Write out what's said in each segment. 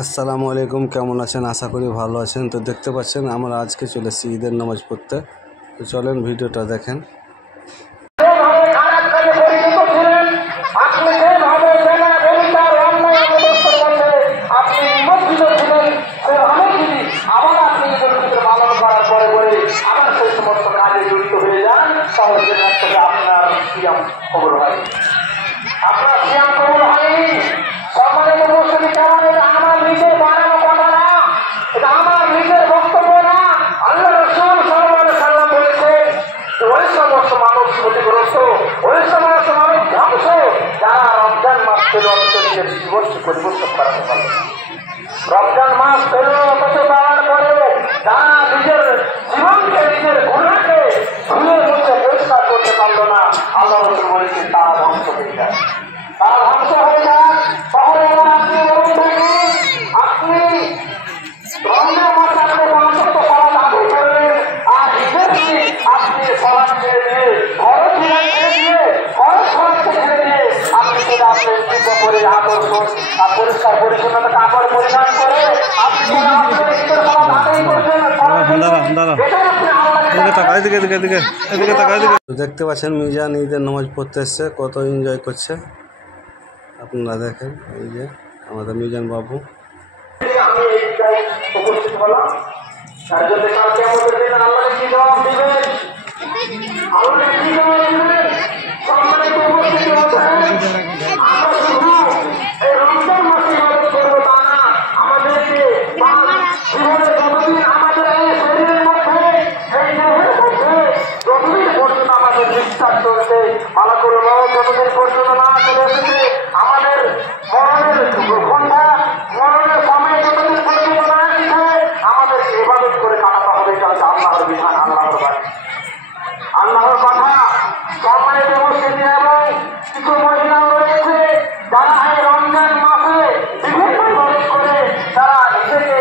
আসসালামু আলাইকুম, কেমন আছেন? আশা করি ভালো আছেন। তো দেখতে পাচ্ছেন আমরা আজকে চলে এসেছি ঈদের নামাজ পড়তে। তো চলেন ভিডিওটা দেখেন। রমজান মাস পেল অথচ পাওয়ার পরে যারা নিজের জীবনকে নিজের গুণাকে ধুয়ে মুছে পরিষ্কার করতে পারলো না, আল্লাহ রাসূল বলেছেন তারা ধ্বংস হয়ে যায়। তারা ধ্বংস হয়ে যায়। তাহলে আপনি বলুন দেখি, আপনি রমজান মাসে আপনি পঞ্চক্ত সালাত আদায় করলেন, আর ঈদের দিন আপনি সালাত ছেড়ে দিয়ে ঘরে ছেড়ে দিয়ে ছেড়ে দিয়ে আপনি সেটা আপনার জীব করে আদর্শ পরিষ্কার পরিচ্ছন্নতা কাপড় পরিধান করে আপনি দেখতে পাচ্ছেন মিজান ঈদের নামাজ পড়তে এসছে, কত এনজয় করছে আপনারা দেখেন। এই যে আমাদের মিজান বাবু। আমি এই উপস্থিত হলাম, তার জন্য কালকে আমাদের দিন আল্লাহ কি জবাব দিবেন, আল্লাহ কি জবাব দিবেন, সম্মানিত উপস্থিতি হতে আমরা শুধু এই রমজান মাসে ইবাদত করবো তা না, আমাদেরকে জীবনের যতদিন আমাদের এই শরীরের মধ্যে এই দেহের মধ্যে যতদিন পর্যন্ত আমাদের নিঃশ্বাস চলছে, মালাকুল মউত যতদিন পর্যন্ত না চলে এসেছে, আমাদের মরণের ঘণ্টা মরণের সময় যতদিন পর্যন্ত না এসেছে, আমাদেরকে ইবাদত করে কাটাতে হবে। এটা হচ্ছে আল্লাহর বিধান, আল্লাহর বাণী, আল্লাহর কথা। সম্মানিত উপস্থিতি এবং কিছু মহিলাও রয়েছে যারা এই রমজান মাসে বিভিন্ন ইবাদত করে তারা নিজেকে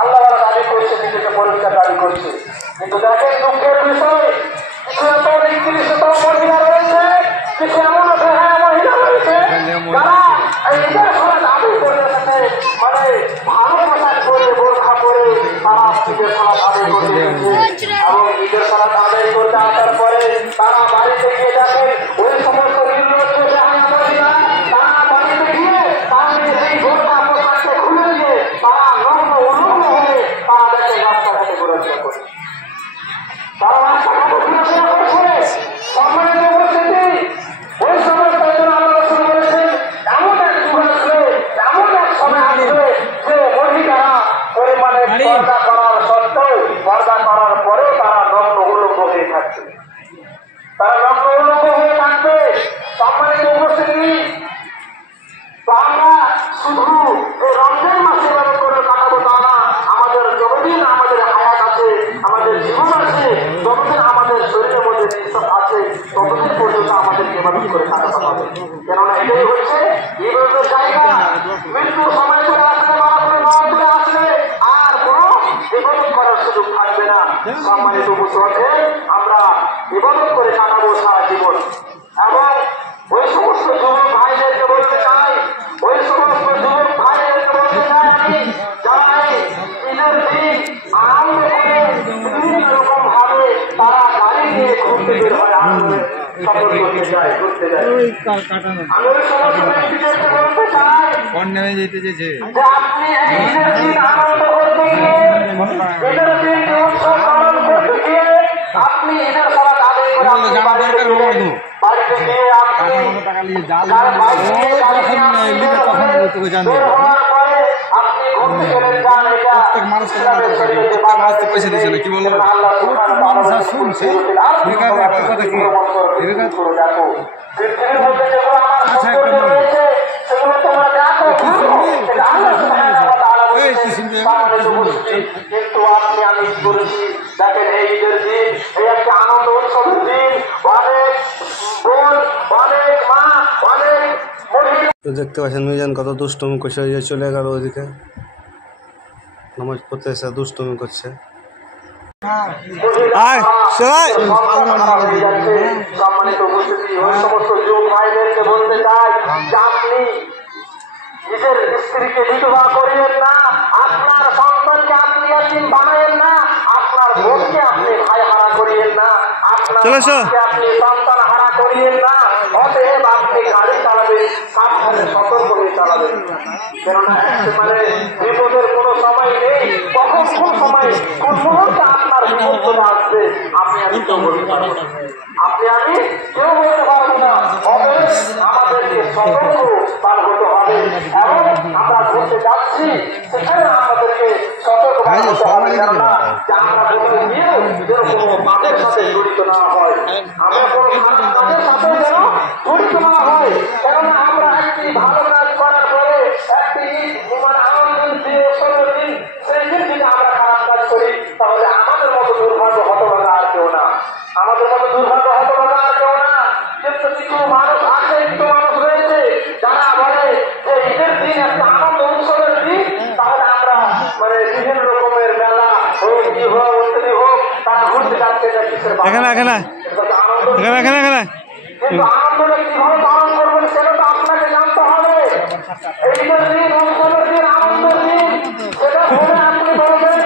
আল্লাহ দাবি করছে, নিজেকে পরিষ্কার দাবি করছে। কিন্তু দেখেন দুঃখের বিষয়, কিছু এত নিকৃষ্ট মহিলা রয়েছে, কিছু এমন অসহায় মহিলা রয়েছে যারা এই ঈদের সালাত আদায় করে এসেছে, মানে ভালো পোশাক পরে বোরখা পরে তারা ঈদের সালাত আদায় করতে এসেছে এবং ঈদের সালাত আদায় করতে আসার পরে তারা বাড়িতে গিয়ে দেখেন ওই সমস্ত নির্লজ্জ বেহায়া মহিলা তারা বাড়িতে গিয়ে তাদের সেই বোরখা পোশাককে খুলে দিয়ে তারা নগ্ন উলঙ্গ হয়ে তারা দেখে রাস্তাঘাটে ঘোরাফেরা করছে, তারা রাস্তাঘাটে ঘোরাফেরা করছে। সম্মানিত উপস্থিতি, ওই সমস্ত আল্লাহ রাসূল বলেছেন এমন এক যুগ আসবে, এমন এক সময় আসবে যে মহিলারা পরিমাণে পর্দা করার সত্ত্বেও, পর্দা করার পরেও তারা নগ্ন উলঙ্গ হয়ে থাকবে, তারা নগ্ন উলঙ্গ হয়ে থাকবে। সম্মানিত উপস্থিতি, তো আমরা শুধু এই রমজান মাসে ইবাদত করে কাটাবো তা না, আমাদের যতদিন আমাদের হায়াত আছে, আমাদের জীবন আছে, যতদিন আমাদের শরীরের মধ্যে নিঃশ্বাস আছে, ততদিন পর্যন্ত আমাদের ইবাদত করে কাটাতে হবে। কেননা এটাই হচ্ছে ইবাদতের জায়গা। মৃত্যু সময় চলে আসলে, মালাকুল মউত চলে আসলে আর কোনো ইবাদত করার সুযোগ থাকবে না। সম্মানিত উপস্থিতি, আমরা ইবাদত করে কাটাবো সারা জীবন। এবং ওই সমস্ত যুবক ভাইদেরকে বলতে চাই, ওই সমস্ত যুবক ভাইদেরকে বলতে চাই আমি, যারা ঈদের দিন আনন্দ করে বিভিন্ন রকম ভাবে তারা গাড়ি নিয়ে ঘুরতে বের হয়, আনন্দ সফর করতে যায়, ঘুরতে যায়। আমি ওই সমস্ত ব্যক্তিদেরকে বলতে চাই যে আপনি এই ঈদের দিন আনন্দ করতে গিয়ে, ঈদের দিন উৎসব পালন করতে গিয়ে আপনি ঈদের সালাত আদায় করে আপনি বাড়িতে গিয়ে প্রত্যেক মানুষকে পয়সা দিচ্ছে না, কি বলবো শুনছে কিন্তু আপনি আমি বলেছি, দেখেন এই ঈদের দিন এই একটা আনন্দ উৎসবের দিন, অনেক বোন, অনেক মা, অনেক মহিলা। তো দেখতে পাচ্ছেন মিজান কত দুষ্টুমি করছে, ওই যে চলে গেল ওইদিকে নামাজ পড়তে এসে দুষ্টুমি করছে। সম্মানিত উপস্থিতি, ওই সমস্ত যুবক ভাইদেরকে বলতে চাই যে আপনি নিজের স্ত্রীকে বিধবা করিয়েন না, আপনার সন্তানকে আপনি এতিম বানায়েন না, আপনার বোনকে আপনি ভাই হারা করিয়েন না, আপনার ভাইকে আপনি সন্তান হারা করিয়েন না। অতএব আপনি গাড়ি চালাবেন সাবধানে সতর্ক হয়ে চালাবেন, কেননা একেবারে বিপদের কোনো সময় নেই, কখন কোন সময় কোন মুহূর্তে আপনার বিপদ চলে আসবে আপনি আমি কেউ বলতে পারবো না, আপনি আমি কেউ বলতে পারবো না। অতএব আমাদেরকে সতর্কবান হতে হবে এবং আমরা ঘুরতে যাচ্ছি সেখানে আমাদেরকে সতর্কবান হতে হবে, কেননা যে আমরা ঘুরতে গিয়েও যেন কোনো পাপের সাথে জড়িত না হয়, আমরা কোনো খারাপ কাজের সাথে যেন জড়িত না হয়, কেননা আমরা একটি ভালো কাজ করার পরে একটি মানে আনন্দের দিন উৎসবের দিন সেই দিন যদি আমরা খারাপ কাজ করি তাহলে আমাদের মতো দুর্ভাগ্য হতভাগা আর কেউ না, আমাদের মতো দুর্ভাগ্য হতভাগা আর কেউ না। কিন্তু কিছু মানুষ আছে, কিছু মানুষ রয়েছে যারা বলে যে ঈদের দিন একটা আনন্দ উৎসবের দিন, তাহলে আমরা মানে বিভিন্ন রকমের মেলা হোক কি হোক ইত্যাদি হোক তারা ঘুরতে যাচ্ছে কিন্তু আনন্দটা কিভাবে পালন করবেন সেটা তো আপনাকে জানতে হবে। ঈদের দিন উৎসবের দিন আনন্দের দিন সেটা বলে আপনি বলবেন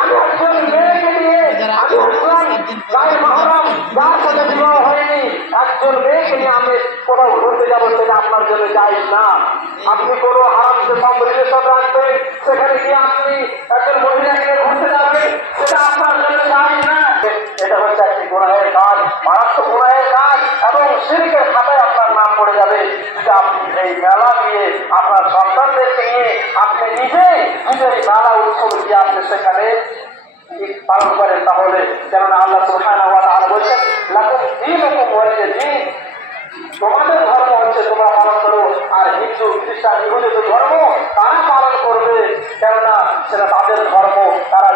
আমি একজন মেয়েকে নিয়ে আমি আসলাম গায়ের মাহরাম যার সাথে বিবাহ হয়নি একজন মেয়েকে নিয়ে আমি কোথাও ঘুরতে যাবো, সেটা আপনার জন্য জায়েজ না। আপনি কোনো হারাম সব রিলেশন রাখবেন, সেখানে গিয়ে আপনি একজন মহিলাকে নিয়ে ঘুরতে যাবেন, সেটা আপনার জন্য জায়েজ না। এটা হচ্ছে একটি গুনাহের কাজ, মারাত্মক গুনাহের কাজ এবং শিরকের খাতায় আপনার নাম পড়ে যাবে যদি আপনি এই মেলা দিয়ে আপনার সন্তানদেরকে নিয়ে আপনি নিজেই নিজের মেলা উৎসব দিয়ে আপনি সেখানে পালন করেন, তাহলে কেননা আল্লাহ সুবহানাহু ওয়া তাআলা বলেছেন লাকুম দীনুকুম ওয়ালিয়া দীন, তোমাদের ধর্ম হচ্ছে তোমরা পালন করো, আর হিন্দু খ্রিস্টান ইহুদি ধর্ম তারা পালন করবে, কেননা সেটা তাদের ধর্ম, তারা